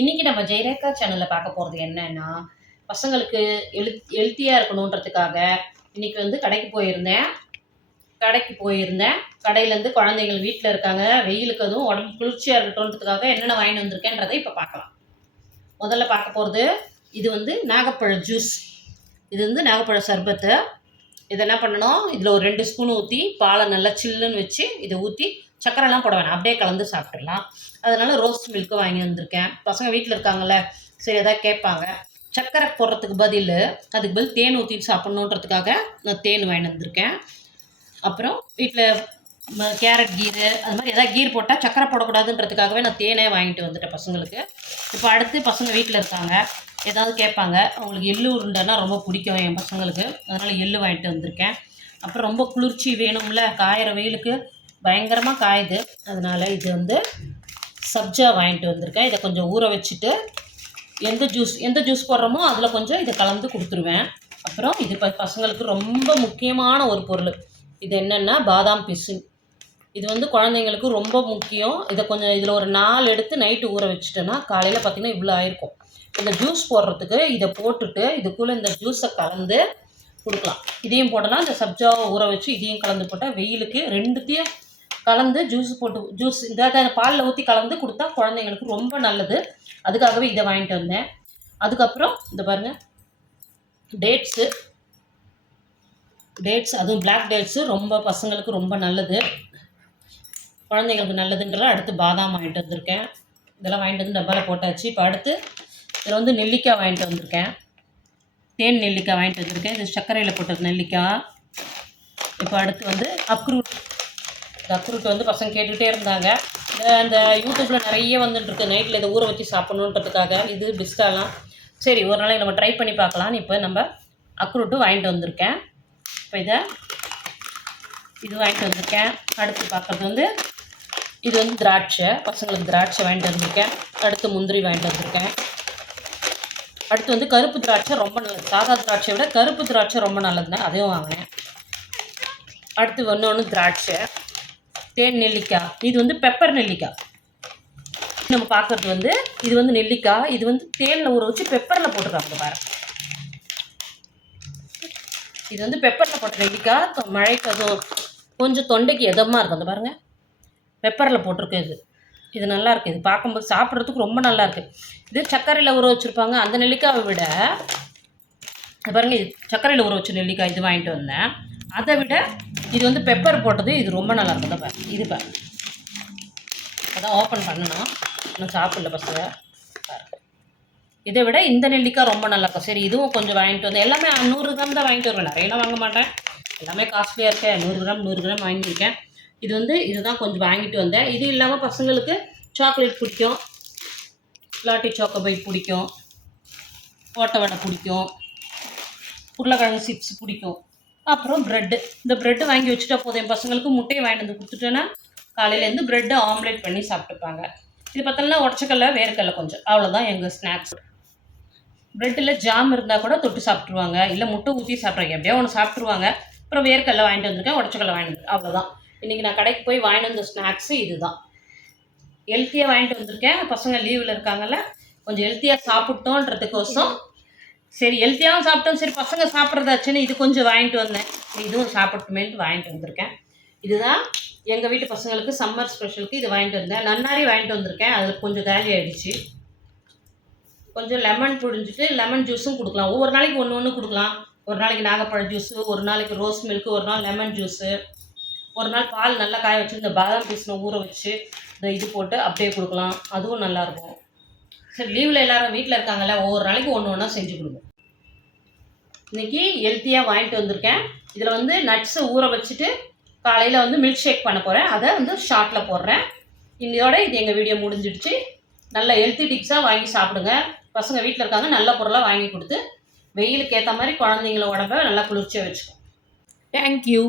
இன்னைக்கு நம்ம ஜெயரேகா சேனல்ல பார்க்க போறது என்னன்னா, பசங்களுக்கு ஹெல்த்தியா இருக்கணுன்றதுக்காக இன்னைக்கு வந்து கடைக்கு போயிருந்தேன். கடையிலேருந்து குழந்தைகள் வீட்ல இருக்காங்க. வெயிலுக்கு அதுவும் உடம்பு குளிர்ச்சியா இருக்கட்டும்ன்றதுக்காக என்னென்ன வாங்கிட்டு வந்திருக்கேன்றதை இப்ப பார்க்கலாம். முதல்ல பார்க்க போறது, இது வந்து நாகப்பழ ஜூஸ். இது வந்து நாகப்பழ சர்பத்து. இத என்ன பண்ணணும், இதில் ஒரு 2 ஸ்பூன் ஊற்றி பாலை நல்லா சில்லுன்னு வச்சு இதை ஊற்றி சக்கரைலாம் போட வேணாம், அப்படியே கலந்து சாப்பிட்றலாம். அதனால ரோஸ் மில்க்கு வாங்கி வந்திருக்கேன். பசங்க வீட்டில் இருக்காங்கல்ல, சரி எதாவது கேட்பாங்க. சக்கரை போடுறதுக்கு அதுக்கு பதில் தேன் ஊற்றிட்டு சாப்பிட்ணுன்றதுக்காக நான் தேன் வாங்கிட்டு வந்திருக்கேன். அப்புறம் வீட்டில் கேரட் கீரு அது மாதிரி எதாவது கீர் போட்டால் சக்கரை போடக்கூடாதுன்றதுக்காகவே நான் தேனே வாங்கிட்டு வந்துட்டேன் பசங்களுக்கு. இப்போ அடுத்து பசங்க வீட்டில் இருக்காங்க, ஏதாவது கேட்பாங்க. அவங்களுக்கு எள்ளு உருண்டைன்னா ரொம்ப பிடிக்கும் என் பசங்களுக்கு, அதனால் எள்ளு வாங்கிட்டு வந்திருக்கேன். அப்புறம் ரொம்ப குளிர்ச்சி வேணும்ல, காயிற வெயிலுக்கு பயங்கரமாக காயுது, அதனால் இது வந்து சப்ஜா வாங்கிட்டு வந்திருக்கேன். இதை கொஞ்சம் ஊற வச்சுட்டு எந்த ஜூஸ் போடுறோமோ அதில் கொஞ்சம் இதை கலந்து கொடுத்துருவேன். அப்புறம் இது பசங்களுக்கு ரொம்ப முக்கியமான ஒரு பொருள். இது என்னென்னா பாதாம் பிசின். இது வந்து குழந்தைங்களுக்கு ரொம்ப முக்கியம். இதை கொஞ்சம் இதில் ஒரு 4 எடுத்து நைட்டு ஊற வச்சுட்டேன்னா காலையில் பார்த்திங்கன்னா இவ்வளோ ஆயிருக்கும். இந்த ஜூஸ் போடுறதுக்கு இதை போட்டுட்டு இதுக்குள்ளே இந்த ஜூஸை கலந்து கொடுக்கலாம். இதையும் போடலாம், இந்த சப்ஜாவை ஊற வச்சு இதையும் கலந்து போட்டால் வெயிலுக்கு 2த்தையும் கலந்து ஜூஸ் இந்த பாலில் ஊற்றி கலந்து கொடுத்தா குழந்தைங்களுக்கு ரொம்ப நல்லது. அதுக்காகவே இதை வாங்கிட்டு வந்தேன். அதுக்கப்புறம் இந்த பாருங்கள், டேட்ஸ், அதுவும் பிளாக் டேட்ஸு ரொம்ப பசங்களுக்கு ரொம்ப நல்லது, குழந்தைங்களுக்கு நல்லதுன்ற. அடுத்து பாதாம் வாங்கிட்டு வந்திருக்கேன். இதெல்லாம் வாங்கிட்டு வந்து டப்பாவில் போட்டாச்சு. இப்போ அடுத்து இதில் வந்து நெல்லிக்காய் வாங்கிட்டு வந்திருக்கேன். தேன் நெல்லிக்காய் வாங்கிட்டு வந்திருக்கேன். இது சர்க்கரையில் போட்டது நெல்லிக்காய். இப்போ அடுத்து வந்து அக்ரூட் வந்து பசங்க கேட்டுகிட்டே இருந்தாங்க. இந்த யூடியூப்பில் நிறைய வந்துட்டுருக்கு நைட்டில் இதை ஊற வச்சு சாப்பிட்ணுன்றதுக்காக. இது பிஸ்காலாம் சரி ஒரு நாளைக்கு நம்ம ட்ரை பண்ணி பார்க்கலான்னு இப்போ நம்ம அக்ரூட்டும் வாங்கிட்டு வந்திருக்கேன். இப்போ இது வாங்கிட்டு வந்திருக்கேன். அடுத்து பார்க்குறது வந்து இது வந்து திராட்சை, பசங்களுக்கு திராட்சை வாங்கிட்டு வந்திருக்கேன். அடுத்து முந்திரி வாங்கிட்டு வந்திருக்கேன். அடுத்து வந்து கருப்பு திராட்சை ரொம்ப நல்லது, சாதா திராட்சையை விட கருப்பு திராட்சை ரொம்ப நல்லதுன்னா அதையும் வாங்கினேன். அடுத்து ஒன்று திராட்சை, தேன் நெல்லிக்காய், இது வந்து பெப்பர் நெல்லிக்காய். நம்ம பார்க்குறது வந்து இது வந்து நெல்லிக்காய், இது வந்து தேனில் ஊற வச்சு பெப்பரில் போட்டுருக்காங்க பாரு. இது வந்து பெப்பரில் போட்ட நெல்லிக்காய். மழைக்கு அதுவும் கொஞ்சம் தொண்டைக்கு எதமாக இருக்கும், அந்த பாருங்கள் பெப்பரில் போட்டிருக்கு. இது நல்லாயிருக்கு, இது பார்க்கும்போது சாப்பிட்றதுக்கு ரொம்ப நல்லாயிருக்கு. இது சர்க்கரையில் ஊற வச்சுருப்பாங்க அந்த நெல்லிக்காவை விட பாருங்கள், இது சர்க்கரையில் ஊற வச்ச நெல்லிக்காய் இது வாங்கிட்டு வந்தேன். அதை விட இது வந்து பெப்பர் போட்டது இது ரொம்ப நல்லாயிருக்கும். தான் பாருங்கள், இது பாருங்கள், அதான் ஓப்பன் பண்ணணும், இன்னும் சாப்பிடல பசங்க. இதை விட இந்த நெல்லிக்காய் ரொம்ப நல்லாயிருக்கும். சரி இதுவும் கொஞ்சம் வாங்கிட்டு வந்தேன். எல்லாமே 100 கிராம் தான் வாங்கிட்டு வருவேன், நிறையலாம் வாங்க மாட்டேன், எல்லாமே காஸ்ட்லியாக இருக்கேன். 100 கிராம் வாங்கியிருக்கேன். இது வந்து இதுதான் கொஞ்சம் வாங்கிட்டு வந்தேன். இது இல்லாமல் பசங்களுக்கு சாக்லேட் பிடிக்கும், லாட்டி சாக்கோபைட் பிடிக்கும், ஓட்டை வடை பிடிக்கும், உருளைக்கிழங்கு சிப்ஸ் பிடிக்கும். அப்புறம் இந்த ப்ரெட்டு வாங்கி வச்சுட்டா போதும். என் பசங்களுக்கு முட்டையை வாங்கிட்டு வந்து கொடுத்துட்டேன்னா காலையிலேருந்து ப்ரெட்டு ஆம்லேட் பண்ணி சாப்பிட்டுப்பாங்க. இது பார்த்தோம்னா உடச்சக்கல்ல வேர்க்கடலை கொஞ்சம், அவ்வளோதான் எங்கள் ஸ்நாக்ஸ். ப்ரெட்டில் ஜாம் இருந்தால் கூட தொட்டு சாப்பிட்ருவாங்க, இல்லை முட்டை ஊற்றி சாப்பிட்றாங்க, எப்படியோ ஒன்று சாப்பிட்ருவாங்க. அப்புறம் வேர்க்கடலை வாங்கிட்டு வந்திருக்கேன், உடச்சக்கல்லை வாங்கிட்டு வந்து, அவ்வளோதான். இன்றைக்கி நான் கடைக்கு போய் வாங்கிட்டு வந்த ஸ்நாக்ஸு இதுதான். ஹெல்த்தியாக வாங்கிட்டு வந்திருக்கேன். பசங்க லீவில் இருக்காங்கல்ல, கொஞ்சம் ஹெல்த்தியாக சாப்பிட்டோன்றதுக்கோசம், சரி ஹெல்த்தியாகவும் சாப்பிட்டோம், சரி பசங்க சாப்பிட்றதாச்சுன்னு இது கொஞ்சம் வாங்கிட்டு வந்தேன். இதுவும் சாப்பிட்டுமேன்ட்டு வாங்கிட்டு வந்திருக்கேன். இதுதான் எங்கள் வீட்டு பசங்களுக்கு சம்மர் ஸ்பெஷலுக்கு இது வாங்கிட்டு வந்தேன். நன்னாரி வாங்கிட்டு வந்திருக்கேன், அது கொஞ்சம் காலி ஆகிடுச்சு. கொஞ்சம் லெமன் புழிஞ்சிட்டு லெமன் ஜூஸும் கொடுக்கலாம். ஒவ்வொரு நாளைக்கு ஒன்று கொடுக்கலாம். ஒரு நாளைக்கு நாகப்பழ ஜூஸு, ஒரு நாளைக்கு ரோஸ் மில்க்கு, ஒரு நாள் லெமன் ஜூஸு, ஒரு நாள் பால் நல்லா காய வச்சு இந்த பாதாம் பீஸில் ஊற வச்சு இந்த இது போட்டு அப்படியே கொடுக்கலாம், அதுவும் நல்லாயிருக்கும். சரி லீவில் எல்லோரும் வீட்டில் இருக்காங்கல்ல, ஒவ்வொரு நாளைக்கு ஒன்றா செஞ்சு கொடுங்க. இன்றைக்கி ஹெல்த்தியாக வாங்கிட்டு வந்திருக்கேன். இதில் வந்து நட்ஸை ஊற வச்சுட்டு காலையில் வந்து மில்க் ஷேக் பண்ண போகிறேன், அதை வந்து ஷார்ட்டில் போடுறேன். இதோட இது எங்கள் வீடியோ முடிஞ்சிடுச்சு. நல்ல ஹெல்த்தி டிப்ஸாக வாங்கி சாப்பிடுங்க. பசங்க வீட்டில் இருக்காங்க, நல்ல பொருளாக வாங்கி கொடுத்து வெயிலுக்கு ஏற்ற மாதிரி குழந்தைங்கள உடம்பை நல்லா குளிர்ச்சியாக வச்சுக்கோங்க. தேங்க்யூ.